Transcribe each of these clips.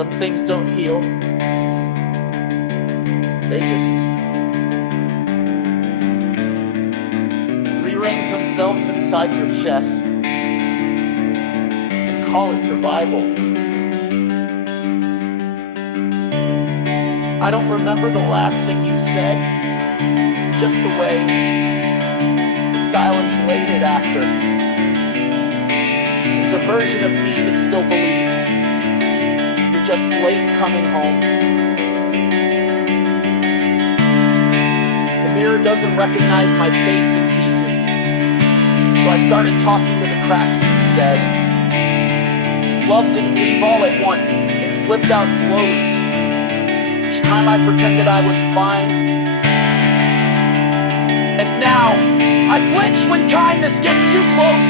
some things don't heal. They just rearrange themselves inside your chest and call it survival. I don't remember the last thing you said, just the way the silence waited after. There's a version of me that still believes you're just late coming home. The mirror doesn't recognize my face in pieces, so I started talking to the cracks instead. Love didn't leave all at once, it slipped out slowly. Each time I pretended I was fine. And now, I flinch when kindness gets too close,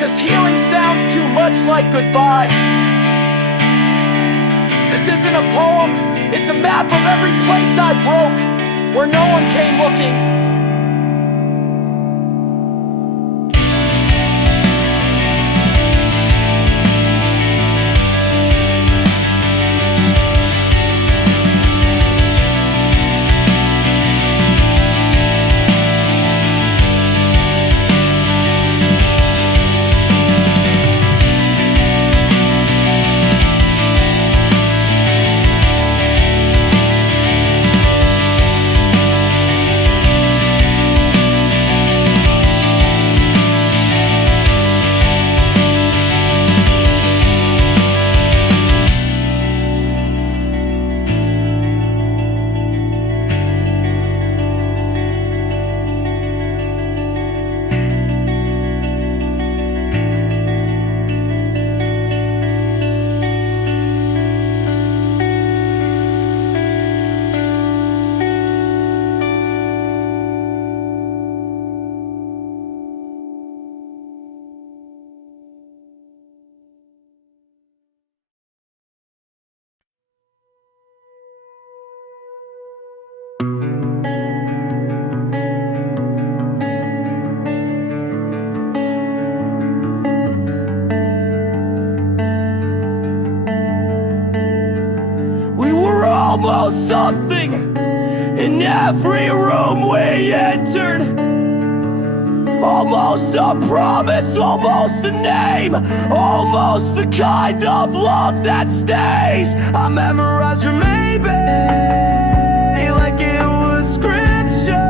'cause healing sounds too much like goodbye. This isn't a poem, it's a map of every place I broke, where no one came looking. Almost something in every room we entered. Almost a promise, almost a name, almost the kind of love that stays. I memorized your maybe like it was scripture,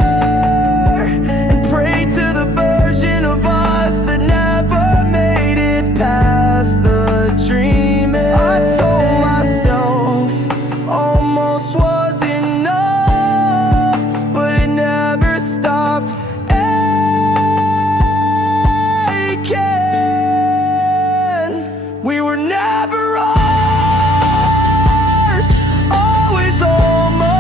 and prayed to the version of us that never made it past the dreaming. I told myself almost was enough, but it never stopped aching. We were never ours, always almost,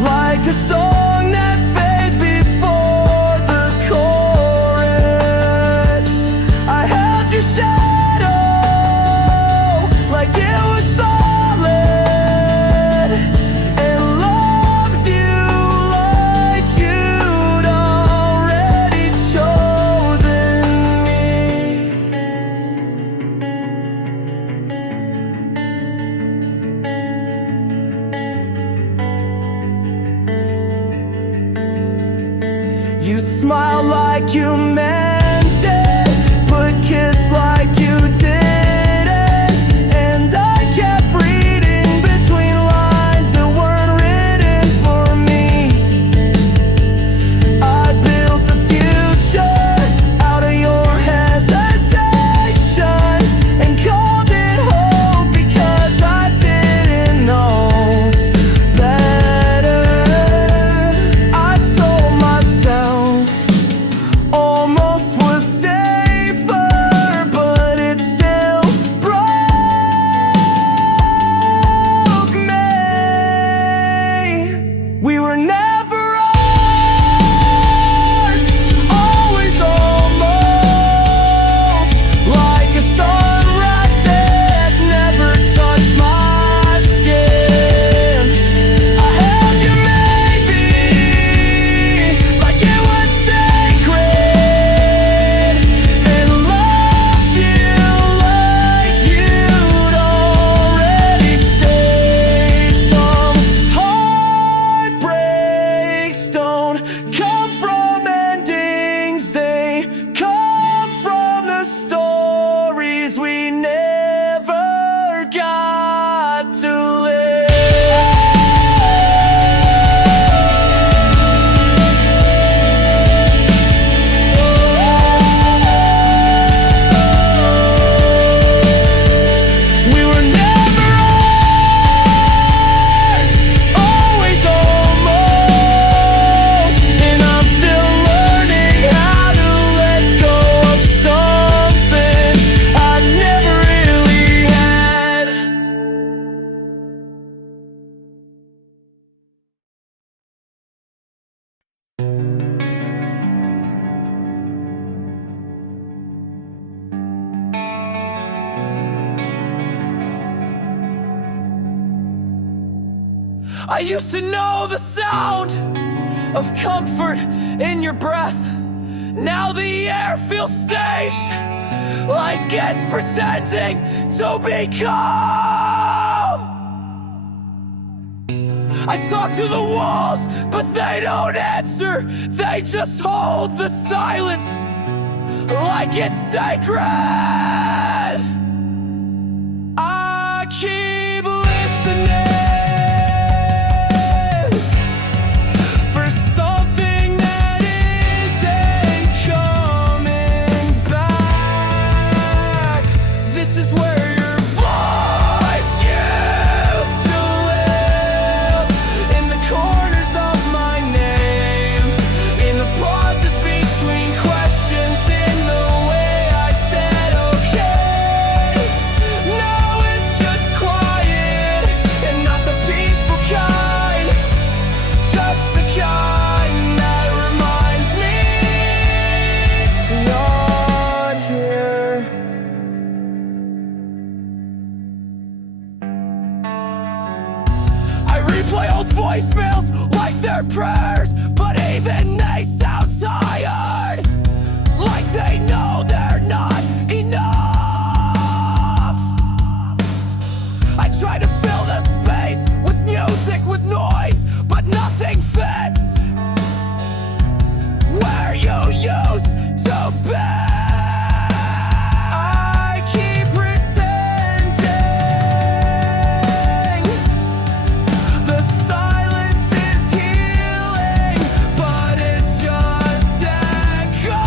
like a song that fades before the chorus. I held your shadow like it was solid, and loved you like you'd already chosen me. You smile like you meant it, but kiss like you didn't, and I kept reading between lines that weren't written for me. I built a future out of your hesitation, and called it hope because I didn't know better. I told myself almost I used to know the sound of comfort in your breath. Now the air feels staged, like it's pretending to be calm. I talk to the walls, but they don't answer. They just hold the silence like it's sacred. I keep listening for something that isn't coming back. This is where your voice used to live, in the corners of my name, in the pauses between questions, in the way I said okay. Now it's just quiet, and not the peaceful kind, just the kind that reminds me not here. I replay old voicemails like they're prayers, but even they sound tired, like they know they're not enough. I try to fill the space with music, with noise, but nothing fits where you used to be. I keep pretending the silence is healing, but it's just echo.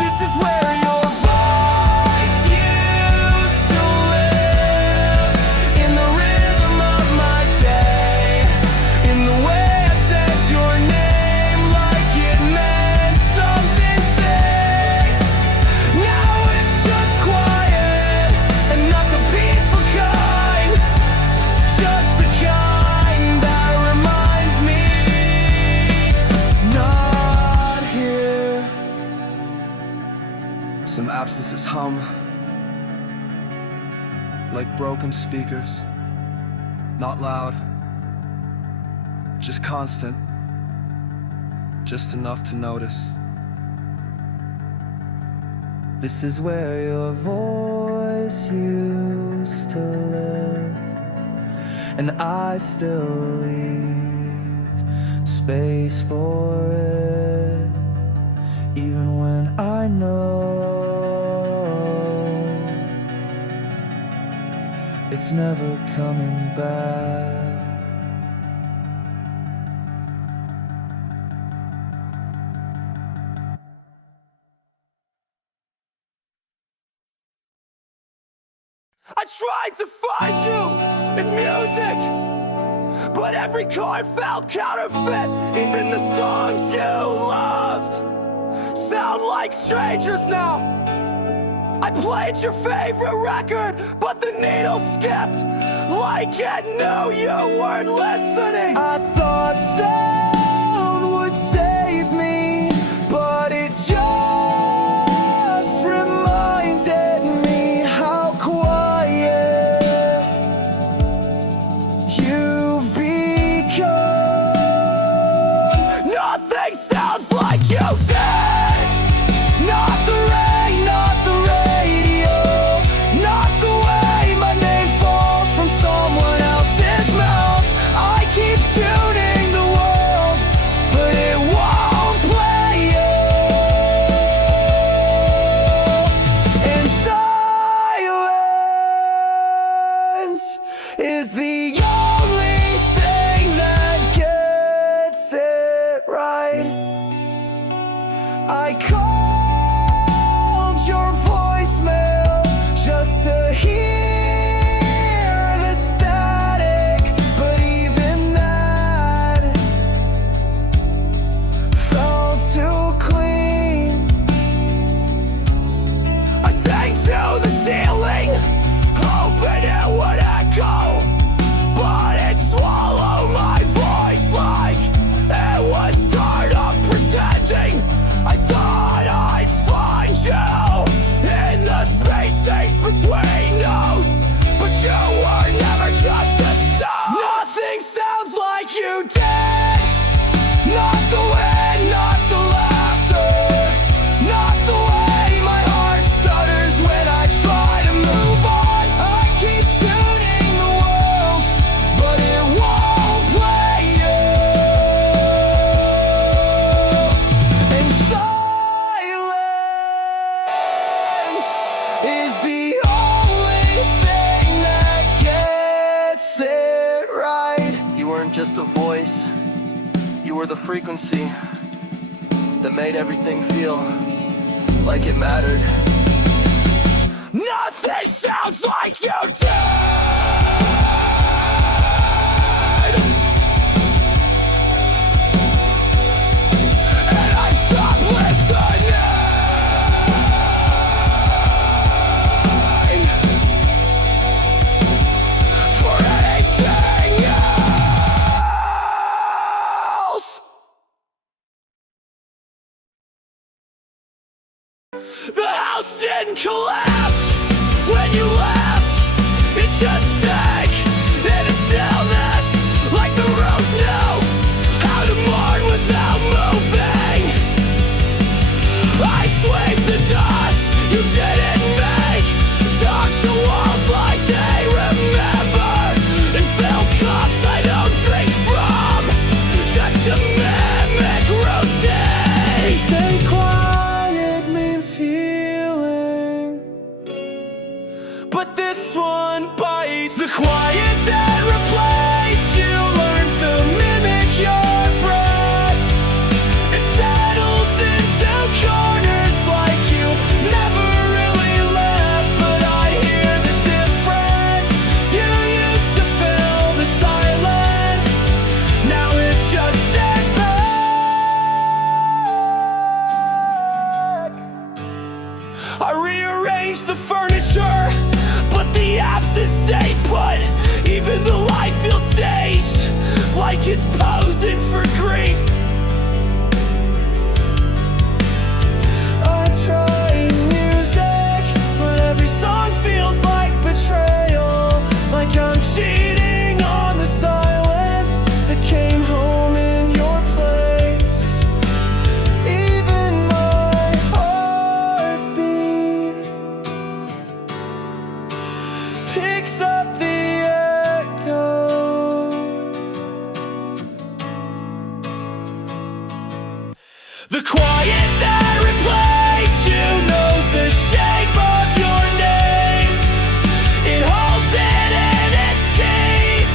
This is where your voice used to live, in the rhythm of my day, in the way I said your name like it meant something safe. Now it's just quiet, and not the peaceful kind, just the kind that reminds me not here. Some absences hum like broken speakers, not loud, just constant, just enough to notice. This is where your voice used to live, and I still leave space for it, even when I know it's never coming back. I tried to find you in music, but every chord felt counterfeit. Even the songs you loved sound like strangers now. I played your favorite record, but the needle skipped like it knew you weren't listening. I thought sound would save me, but it just reminded me how quiet you've become. Nothing sounds like you did. Not the rain, not the radio, not the way my name falls from someone else's mouth. I keep you did. Not the wind, not the laughter, not the way my heart stutters when I try to move on. I keep tuning the world, but it won't play you. And silence is the only thing that gets it right. You weren't just a voice, you were the frequency that made everything feel like it mattered. Nothing sounds like you did. And I stopped listening for anything else. The house didn't collapse when you left. It just sank in a stillness, like the rooms knew how to mourn without moving. I sweep the dust you didn't make, talk to walls like they remember, and fill cups I don't drink from, just to mimic routine. They say quiet means healing, but this one bites. The quiet that replaced you learns to mimic your breath. It settles into corners like you never really left. But I hear the difference. You used to fill the silence, now it just stays back. I rearranged the furniture, but the absence stayed put. Even the light feels staged, like it's posing for grief. I try music, but every song feels like betrayal, like I'm cheating on the silence that came home in your place. Even my heartbeat picks up the echo. The quiet that replaced you knows the shape of your name. It holds it in its teeth,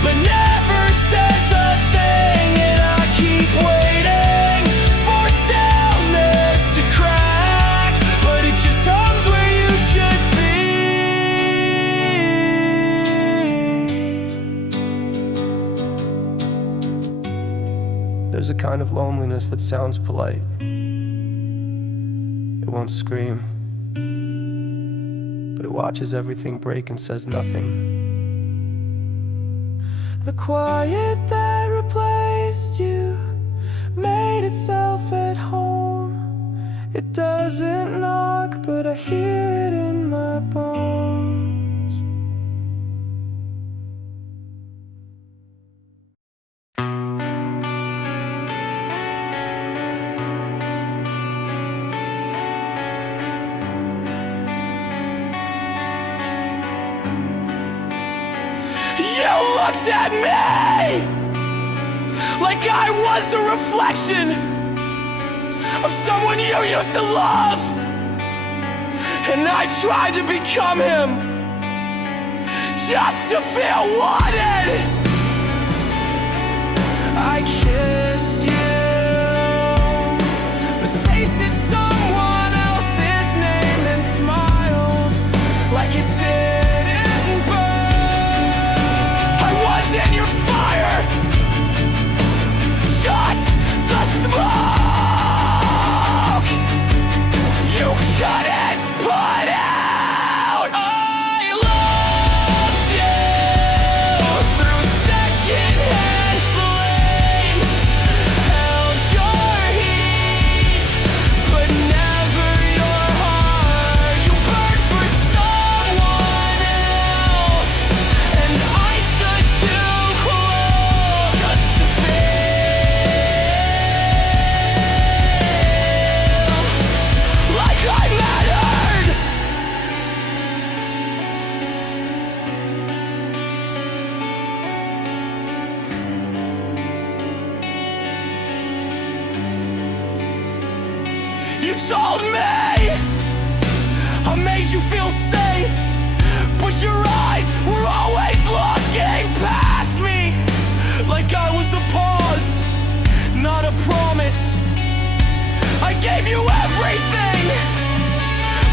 but never says a thing. And I keep waiting for stillness to crack, but it just hums where you should be. There's a kind of loneliness that sounds polite. It won't scream, but it watches everything break and says nothing. The quiet that replaced you made itself at home. It doesn't knock, but I hear it in my bones. You looked at me like I was a reflection of someone you used to love, and I tried to become him just to feel wanted. I kissed you, but tasted someone else's name and smiled like it didn't burn. I was in your fire, just the smoke you couldn't put out. I loved you through You told me I made you feel safe, but your eyes were always looking past me, like I was a pause, not a promise. I gave you everything,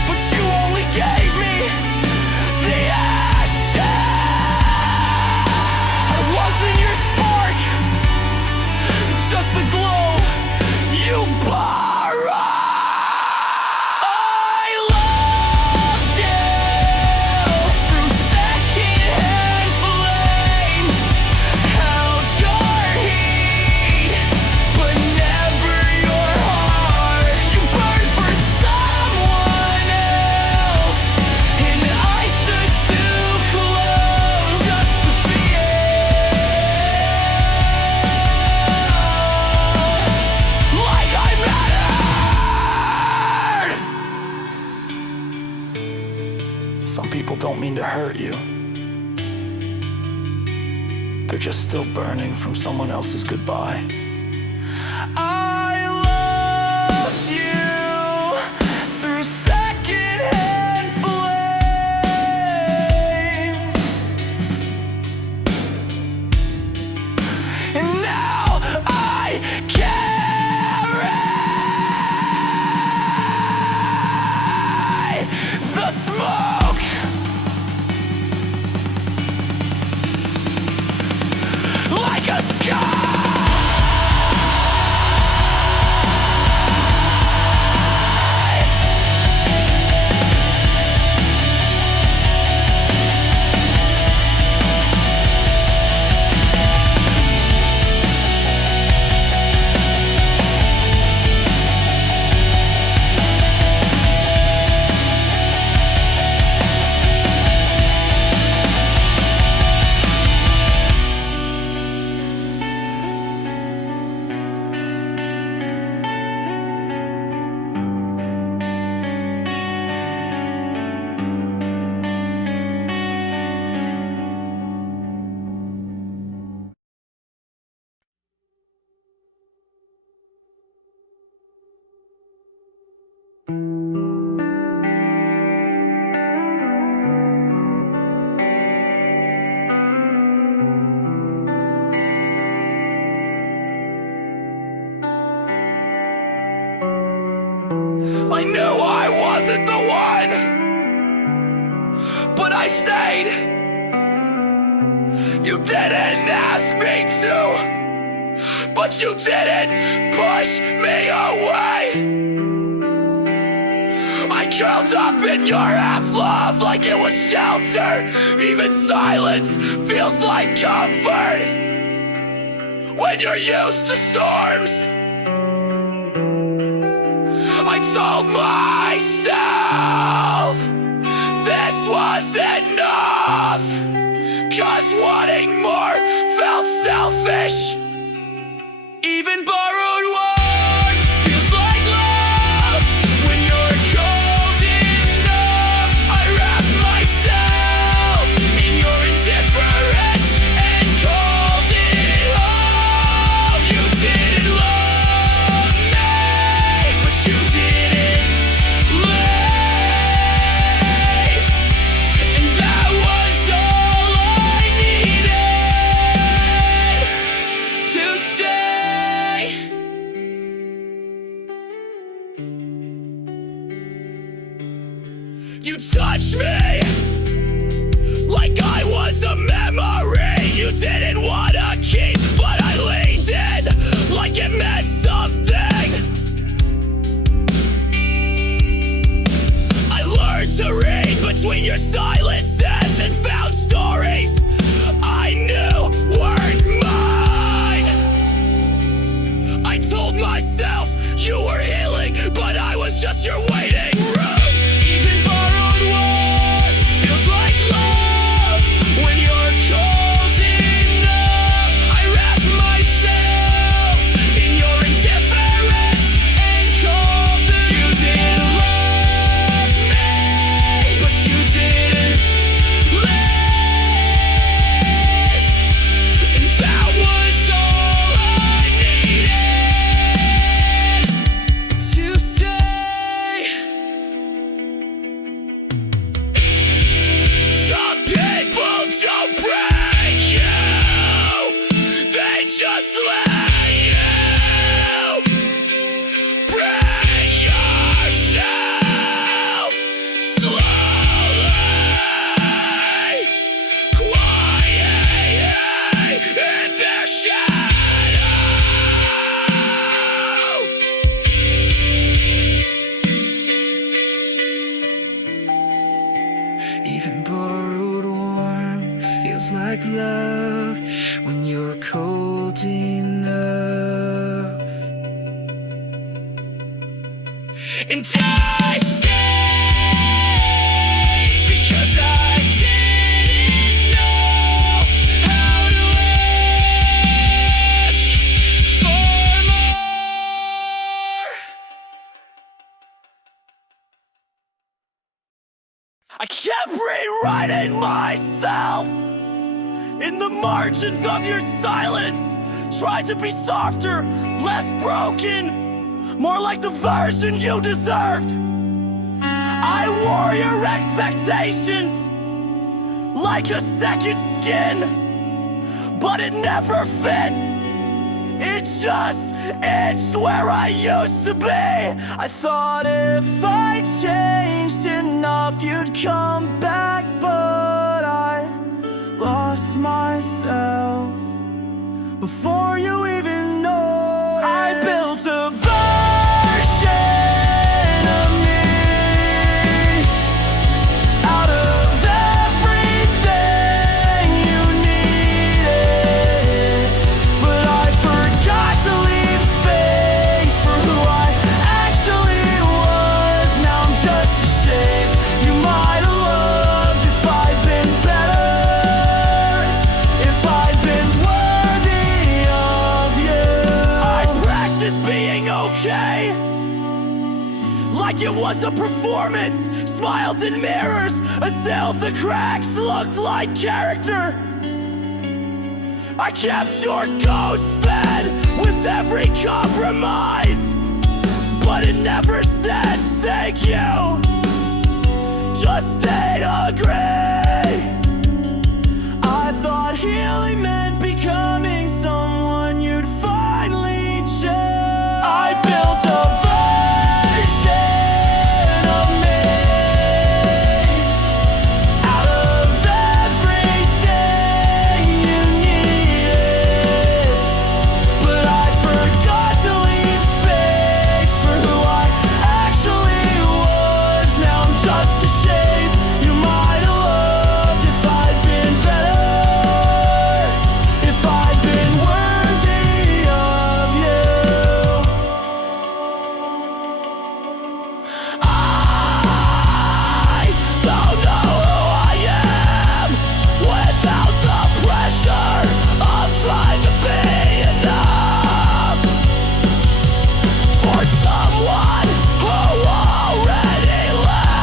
but you only gave me the ashes. I wasn't your spark, just the glow you borrowed. I loved you through secondhand flames, held your heat, but never your heart. You burned for someone else, and I stood too close just to feel like I mattered. Some people don't mean to hurt you. They're just still burning from someone else's goodbye. I loved you through secondhand flames, and now I carry the smoke, like a scar. I knew I wasn't the one, but I stayed. You didn't ask me to, but you didn't push me away. I curled up in your half-love like it was shelter. Even silence feels like comfort when you're used to storms. I told myself this was enough, 'cause wanting more felt selfish. Even borrowed warmth feels like love when you're cold enough. I wrap myself in your indifference and called it love. You didn't love me, but you didn't leave, and that was all I needed to stay. You touched me like I was a memory you didn't wanna keep, but I leaned in like it meant something. I learned to read between your silences and found stories I knew weren't mine. I told myself you were healing, but I was just your waiting room. Even borrowed words just let you break yourself slowly, quietly in the shadow. Even borrowed warmth feels like love when you're cold enough. And I stayed because I didn't know how to ask for more. I kept rewriting myself in the margins of your silence. Tried to be softer, less broken, more like the version you deserved. I wore your expectations like a second skin, but it never fit. It just itched where I used to be. I thought if I changed enough you'd come back, but I lost myself before you even know it. I built a version of me out of everything you needed, but I forgot to leave space for who I actually was. Now I'm just ashamed. You might have loved if I'd been better, if I'd been worthy of you. I practiced being okay, like it was a performance. Smiled in mirrors until the cracks looked like character. I kept your ghost fed with every compromise, but it never said thank you, just stayed agree. I thought healing meant becoming someone you'd finally choose. I built a version of me out of everything you needed, but I forgot to leave space for who I actually was. Now I'm just ashamed. You might have loved if I'd been better, if I'd been worthy of you. I don't know who I am without the pressure of trying to be enough for someone who already left.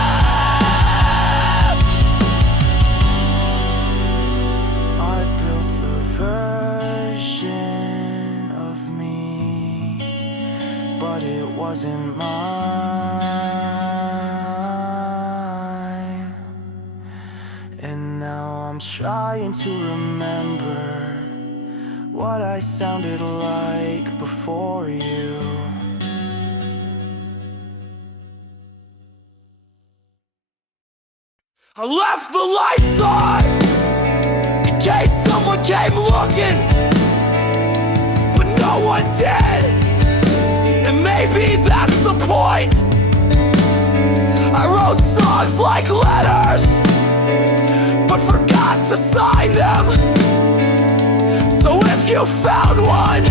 I built a version of me, but it wasn't mine. And now I'm trying to remember what I sounded like before you. I left the lights on in case someone came looking, but no one did. And maybe that's the point. I wrote songs like letters, but forgot to sign them. So if you found one,